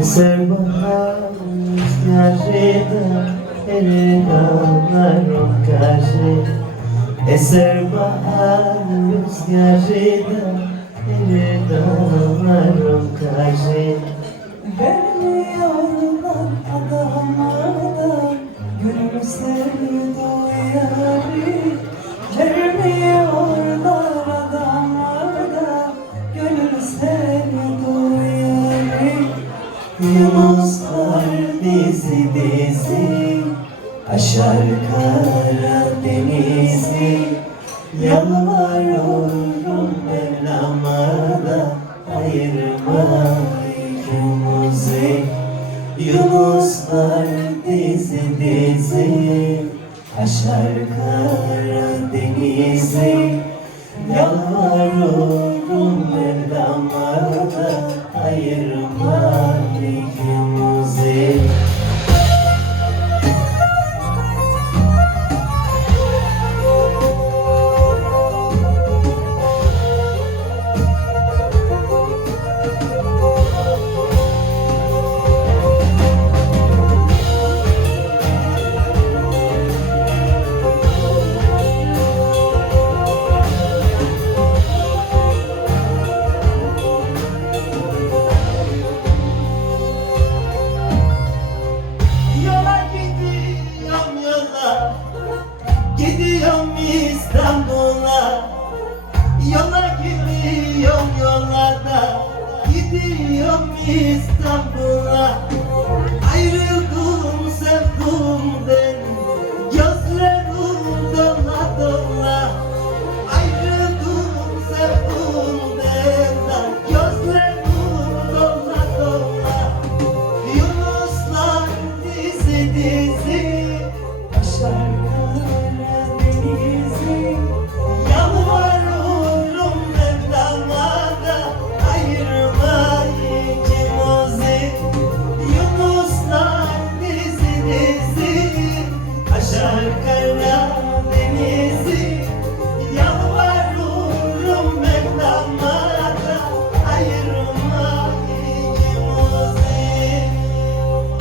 Eser bahar rüzgarıyla erir dağlarım karşı. Eser bahar rüzgarıyla erir dağlarım karşı. Vermiyorlar adamlardan gönül sevduğu yari. Vermiyorlar adamlardan gönül sevduğu yari. Yunuslar dizi dizi aşar Karadeniz'i. Yalvarıyorum Mevlam'a da ayırma ikimizi. Yunuslar dizi dizi aşar Karadeniz'i. Yalvarıyorum Mevlam'a da ayırma ikimizi. Gidiyorum İstanbul'a, yola gidiyorum yollarda. Gidiyorum İstanbul'a.